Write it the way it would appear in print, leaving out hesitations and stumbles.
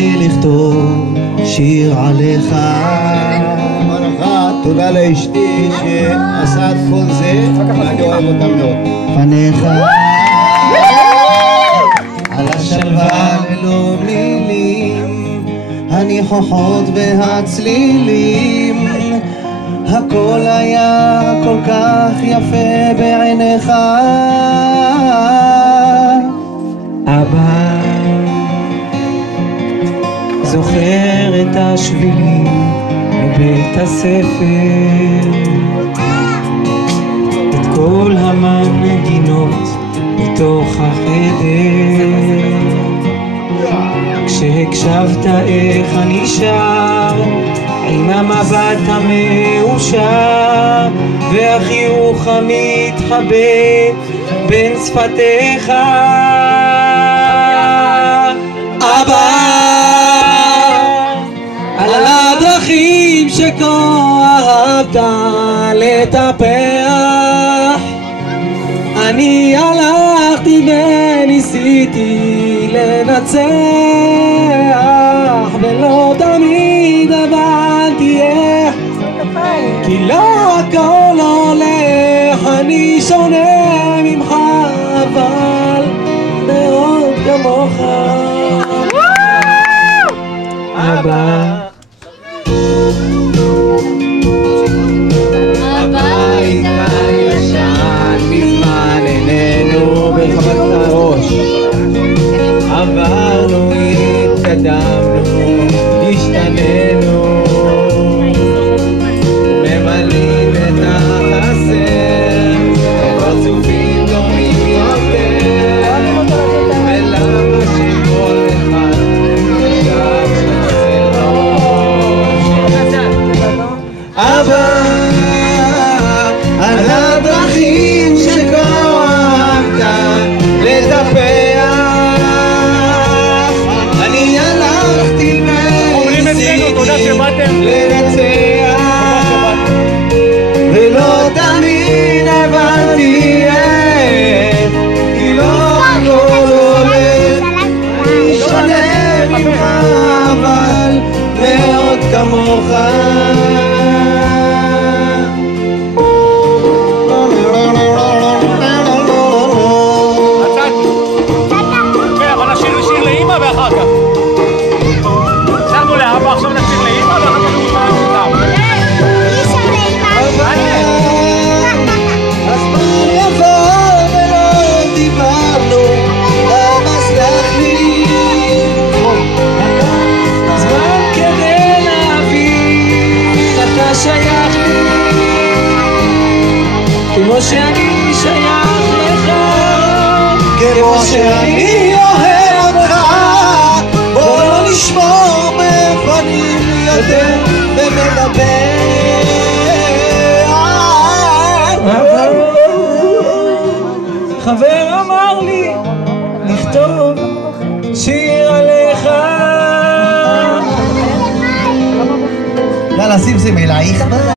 לי לכתוב שיר עליך. תודה לאשתי שעשה את כל זה, ואני אוהב אותה מאוד. פניך על השלווה ללא מילים, הניחוחות והצלילים, הכל היה כל כך יפה בעיניך. אבא, זוכר את השבילים בבית הספר, את כל המנגינות בתוך החדר, כשהקשבת איך אני שר עם המבט המאושר והחיוך המתחבא בין שפתיך. אבא, על הדרכים שכה אהבת לטפח, אני הלכתי וניסיתי לנצח, ולא תמיד הבנתי איך, כי לא הכל הולך, אני שונה ממך אבל מאוד כמוך. אבא, הבית הישן מזמן איננו בחוות הראש, עברנו, התקדמנו, השתננו, ממלאים את החסר, פרצופים דומים יותר, ולמה שכל אחד עכשיו חסר לו. אבא, על הדרכים שכה אהבת לטפח, אני הלכתי וניסיתי לנצח, ולא תמיד הבנתי איך, כי לא הכל הולך, אני שונה ממך אבל מאוד כמוך. שייך לי כמו שאני שייך לך, כמו שאני אוהב אותך. בוא לא נשמור בפנים יותר ונדבר. חבר אמר לי לכתוב שיר עליך. יאללה, שים אלייך.